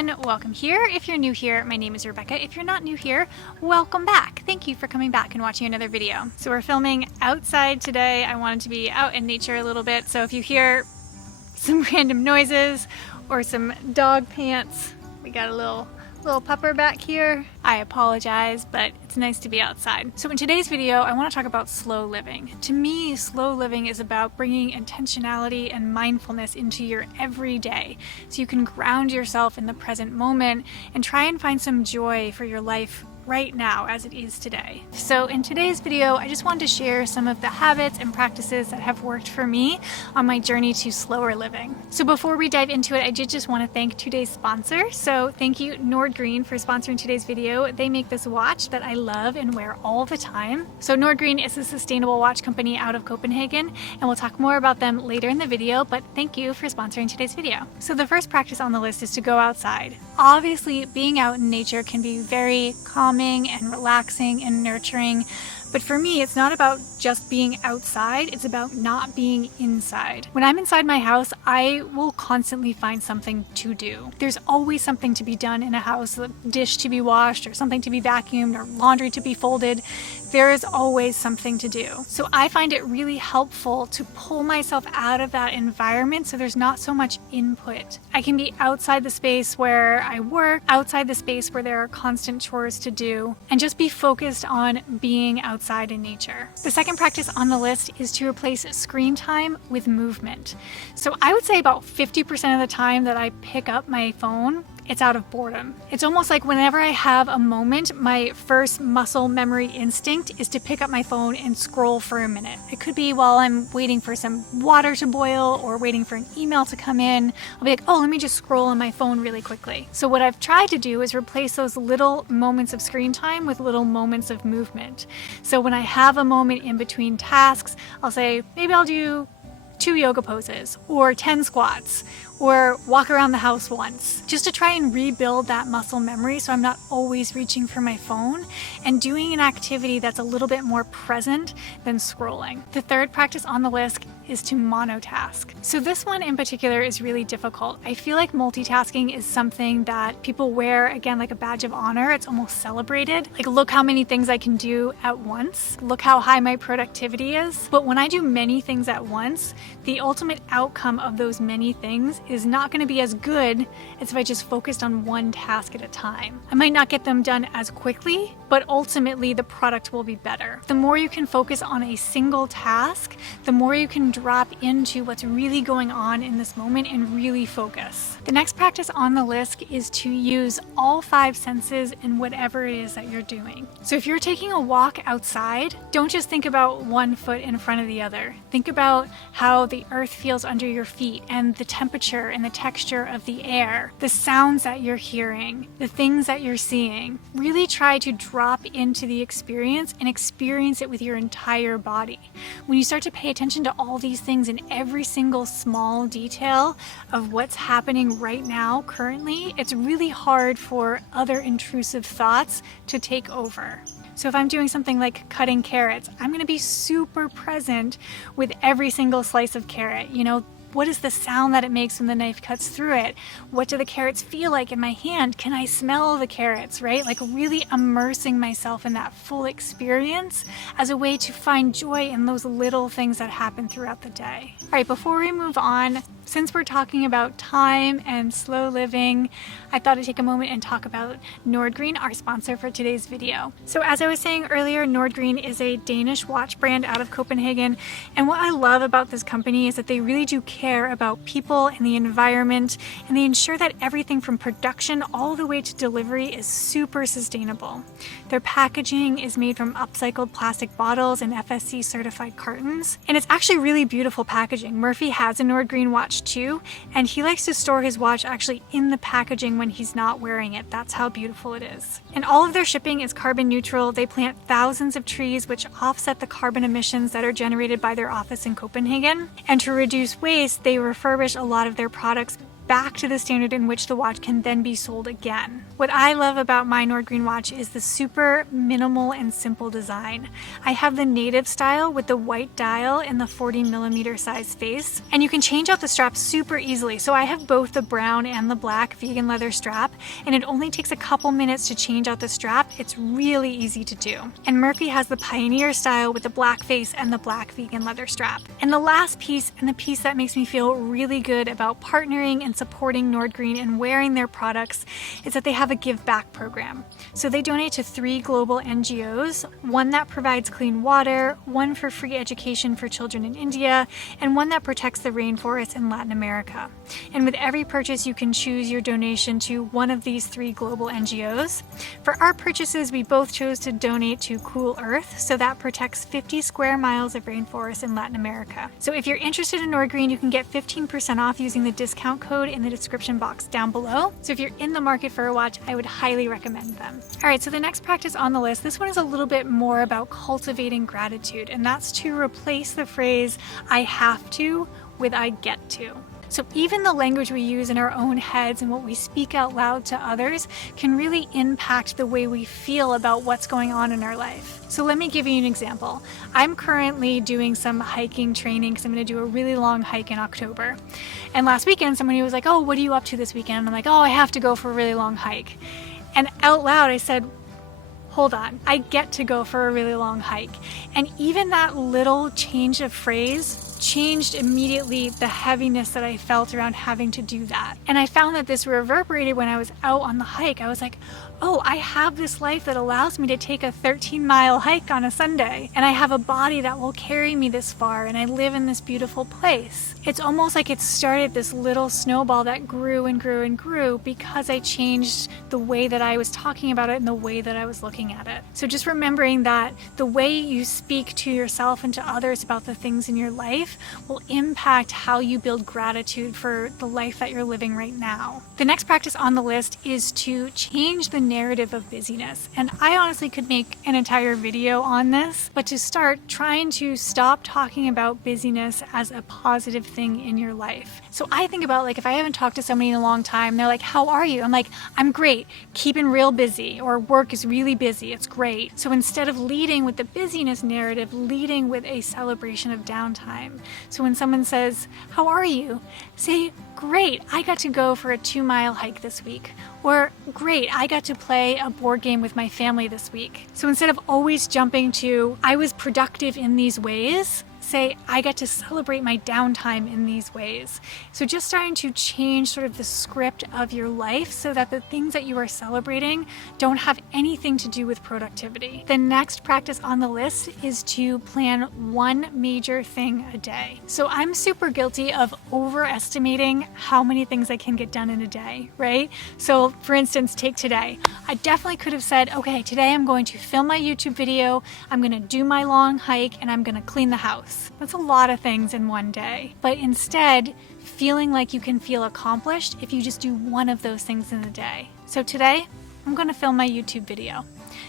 everyone, welcome here. If you're new here, my name is Rebecca. If you're not new here, welcome back. Thank you for coming back and watching another video. So we're filming outside today. I wanted to be out in nature a little bit, so if you hear some random noises or some dog pants, we got a little pupper back here. I apologize, but it's nice to be outside. So in today's video, I want to talk about slow living. To me, slow living is about bringing intentionality and mindfulness into your everyday, so you can ground yourself in the present moment and try and find some joy for your life right now as it is today. So in today's video, I just wanted to share some of the habits and practices that have worked for me on my journey to slower living. So before we dive into it, I did just want to thank today's sponsor. So thank you NORDGREEN for sponsoring today's video. They make this watch that I love and wear all the time. So NORDGREEN is a sustainable watch company out of Copenhagen, and we'll talk more about them later in the video, but thank you for sponsoring today's video. So the first practice on the list is to go outside. Obviously, being out in nature can be very calming and relaxing and nurturing. But for me, it's not about just being outside, it's about not being inside. When I'm inside my house, I will constantly find something to do. There's always something to be done in a house, a dish to be washed, or something to be vacuumed, or laundry to be folded. There is always something to do. So I find it really helpful to pull myself out of that environment so there's not so much input. I can be outside the space where I work, outside the space where there are constant chores to do, and just be focused on being outside in nature. The second practice on the list is to replace screen time with movement. So I would say about 50% of the time that I pick up my phone, it's out of boredom. It's almost like whenever I have a moment, my first muscle memory instinct is to pick up my phone and scroll for a minute. It could be while I'm waiting for some water to boil or waiting for an email to come in. I'll be like, oh, let me just scroll on my phone really quickly. So what I've tried to do is replace those little moments of screen time with little moments of movement. So when I have a moment in between tasks, I'll say, maybe I'll do 2 yoga poses or 10 squats or walk around the house once, just to try and rebuild that muscle memory so I'm not always reaching for my phone and doing an activity that's a little bit more present than scrolling. The third practice on the list is to monotask. So this one in particular is really difficult. I feel like multitasking is something that people wear, again, like a badge of honor. It's almost celebrated. Like, look how many things I can do at once. Look how high my productivity is. But when I do many things at once, the ultimate outcome of those many things is not going to be as good as if I just focused on one task at a time. I might not get them done as quickly, but ultimately the product will be better. The more you can focus on a single task, the more you can drop into what's really going on in this moment and really focus. The next practice on the list is to use all 5 senses in whatever it is that you're doing. So if you're taking a walk outside, don't just think about one foot in front of the other. Think about how the earth feels under your feet and the temperature and the texture of the air, the sounds that you're hearing, the things that you're seeing. Really try to drop into the experience and experience it with your entire body. When you start to pay attention to all these things in every single small detail of what's happening right now, currently, it's really hard for other intrusive thoughts to take over. So if I'm doing something like cutting carrots, I'm going to be super present with every single slice of carrot. You know, what is the sound that it makes when the knife cuts through it? What do the carrots feel like in my hand? Can I smell the carrots, right? Like really immersing myself in that full experience as a way to find joy in those little things that happen throughout the day. All right, before we move on, since we're talking about time and slow living, I thought I'd take a moment and talk about NORDGREEN, our sponsor for today's video. So as I was saying earlier, NORDGREEN is a Danish watch brand out of Copenhagen. And what I love about this company is that they really do care about people and the environment, and they ensure that everything from production all the way to delivery is super sustainable. Their packaging is made from upcycled plastic bottles and FSC certified cartons. And it's actually really beautiful packaging. Murphy has a NORDGREEN watch too, and he likes to store his watch actually in the packaging when he's not wearing it. That's how beautiful it is. And all of their shipping is carbon neutral. They plant thousands of trees which offset the carbon emissions that are generated by their office in Copenhagen. And to reduce waste, they refurbish a lot of their products back to the standard in which the watch can then be sold again. What I love about my NORDGREEN watch is the super minimal and simple design. I have the native style with the white dial and the 40mm size face, and you can change out the strap super easily. So I have both the brown and the black vegan leather strap, and it only takes a couple minutes to change out the strap. It's really easy to do. And Murphy has the Pioneer style with the black face and the black vegan leather strap. And the last piece, and the piece that makes me feel really good about partnering and supporting NORDGREEN and wearing their products, is that they have a give back program. So they donate to 3 global NGOs, one that provides clean water, one for free education for children in India, and one that protects the rainforest in Latin America. And with every purchase, you can choose your donation to one of these 3 global NGOs. For our purchases, we both chose to donate to Cool Earth, so that protects 50 square miles of rainforest in Latin America. So if you're interested in NORDGREEN, you can get 15% off using the discount code in the description box down below. So if you're in the market for a watch, I would highly recommend them. All right, so the next practice on the list, this one is a little bit more about cultivating gratitude, and that's to replace the phrase "I have to" with "I get to." So even the language we use in our own heads and what we speak out loud to others can really impact the way we feel about what's going on in our life. So let me give you an example. I'm currently doing some hiking training because I'm going to do a really long hike in October. And last weekend, somebody was like, "Oh, what are you up to this weekend?" And I'm like, "Oh, I have to go for a really long hike." And out loud, I said, hold on, I get to go for a really long hike. And even that little change of phrase changed immediately the heaviness that I felt around having to do that. And I found that this reverberated when I was out on the hike. I was like, oh, I have this life that allows me to take a 13-mile hike on a Sunday, and I have a body that will carry me this far, and I live in this beautiful place. It's almost like it started this little snowball that grew and grew and grew because I changed the way that I was talking about it and the way that I was looking at it. So just remembering that the way you speak to yourself and to others about the things in your life will impact how you build gratitude for the life that you're living right now. The next practice on the list is to change the narrative of busyness. And I honestly could make an entire video on this, but to start, trying to stop talking about busyness as a positive thing in your life. So I think about, like, if I haven't talked to somebody in a long time, they're like, "How are you?" I'm like, "I'm great, keeping real busy," or "Work is really busy, it's great." So instead of leading with the busyness narrative, leading with a celebration of downtime. So when someone says, "How are you?" say, "Great, I got to go for a 2-mile hike this week." Or, "Great, I got to play a board game with my family this week." So instead of always jumping to, "I was productive in these ways," say, "I get to celebrate my downtime in these ways." So just starting to change sort of the script of your life so that the things that you are celebrating don't have anything to do with productivity. The next practice on the list is to plan one major thing a day. So I'm super guilty of overestimating how many things I can get done in a day, right? So for instance, take today. I definitely could have said, okay, today I'm going to film my YouTube video, I'm going to do my long hike, and I'm going to clean the house. That's a lot of things in one day. But instead, feeling like you can feel accomplished if you just do one of those things in a day. So today, I'm going to film my YouTube video.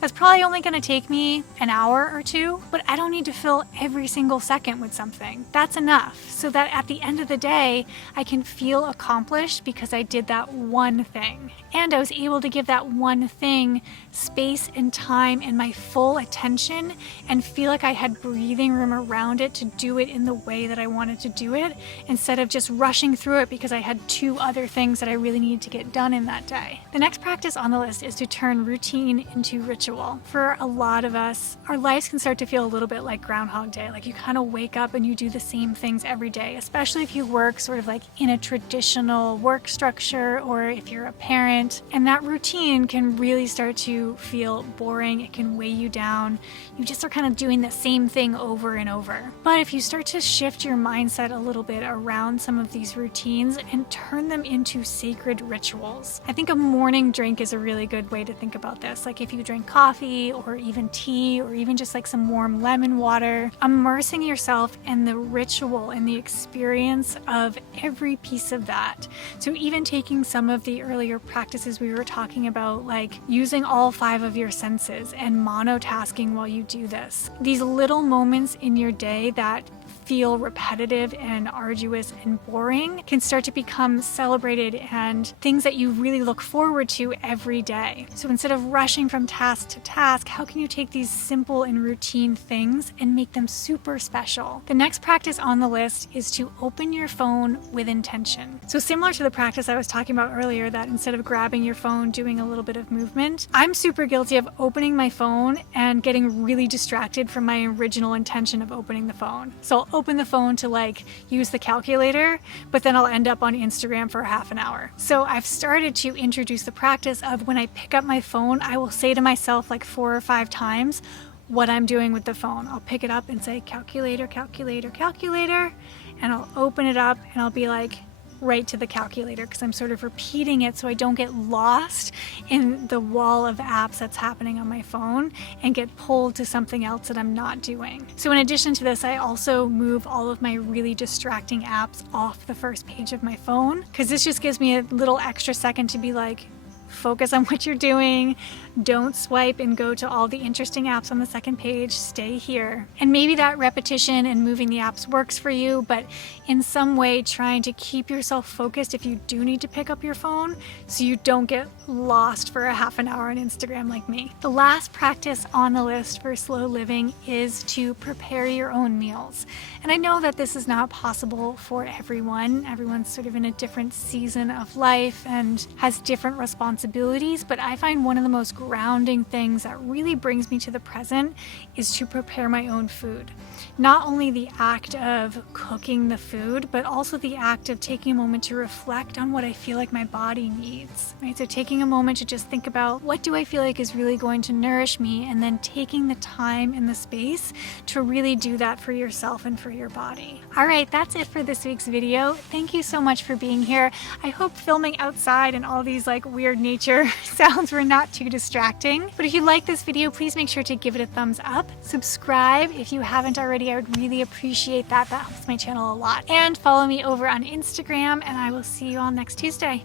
That's probably only going to take me an hour or 2, but I don't need to fill every single second with something. That's enough so that at the end of the day, I can feel accomplished because I did that one thing. And I was able to give that one thing space and time and my full attention and feel like I had breathing room around it to do it in the way that I wanted to do it instead of just rushing through it because I had 2 other things that I really needed to get done in that day. The next practice on the list is to turn routine into ritual. For a lot of us, our lives can start to feel a little bit like Groundhog Day. Like you kind of wake up and you do the same things every day, especially if you work sort of like in a traditional work structure or if you're a parent. And that routine can really start to feel boring. It can weigh you down. You just are kind of doing the same thing over and over. But if you start to shift your mindset a little bit around some of these routines and turn them into sacred rituals. I think a morning drink is a really good way to think about this. Like if you drink coffee or even tea or even just like some warm lemon water, immersing yourself in the ritual and the experience of every piece of that. So even taking some of the earlier practices we were talking about, like using all 5 of your senses and monotasking while you do this. These little moments in your day that feel repetitive and arduous and boring can start to become celebrated and things that you really look forward to every day. So instead of rushing from task to task, how can you take these simple and routine things and make them super special? The next practice on the list is to open your phone with intention. So similar to the practice I was talking about earlier, that instead of grabbing your phone, doing a little bit of movement, I'm super guilty of opening my phone and getting really distracted from my original intention of opening the phone. So I'll open the phone to like use the calculator, but then I'll end up on Instagram for half an hour. So I've started to introduce the practice of when I pick up my phone, I will say to myself like 4 or 5 times what I'm doing with the phone. I'll pick it up and say calculator, calculator, calculator, and I'll open it up and I'll be like right to the calculator because I'm sort of repeating it so I don't get lost in the wall of apps that's happening on my phone and get pulled to something else that I'm not doing. So in addition to this, I also move all of my really distracting apps off the first page of my phone because this just gives me a little extra second to be like, focus on what you're doing. Don't swipe and go to all the interesting apps on the second page. Stay here. And maybe that repetition and moving the apps works for you, but in some way trying to keep yourself focused if you do need to pick up your phone so you don't get lost for a half an hour on Instagram like me. The last practice on the list for slow living is to prepare your own meals. And I know that this is not possible for everyone. Everyone's sort of in a different season of life and has different responsibilities, but I find one of the most grounding things that really brings me to the present is to prepare my own food. Not only the act of cooking the food, but also the act of taking a moment to reflect on what I feel like my body needs, right? So taking a moment to just think about what do I feel like is really going to nourish me, and then taking the time and the space to really do that for yourself and for your body. All right, that's it for this week's video. Thank you so much for being here. I hope filming outside and all these like weird nature sounds were not too distracting. But if you like this video, please make sure to give it a thumbs up. Subscribe if you haven't already. I would really appreciate that. That helps my channel a lot. And follow me over on Instagram, and I will see you all next Tuesday.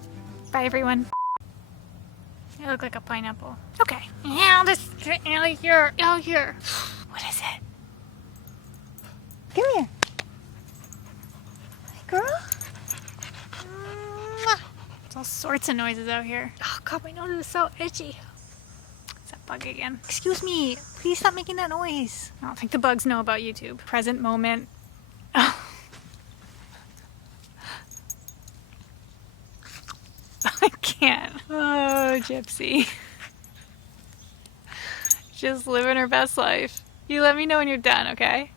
Bye, everyone. I look like a pineapple. Okay. Now this here. Oh, here. What is it? Come here. Hi, girl. There's all sorts of noises out here. Oh, God, my nose is so itchy. It's that bug again. Excuse me. Please stop making that noise. I don't think the bugs know about YouTube. Present moment. Oh. I can't. Oh, Gypsy. Just living her best life. You let me know when you're done, okay?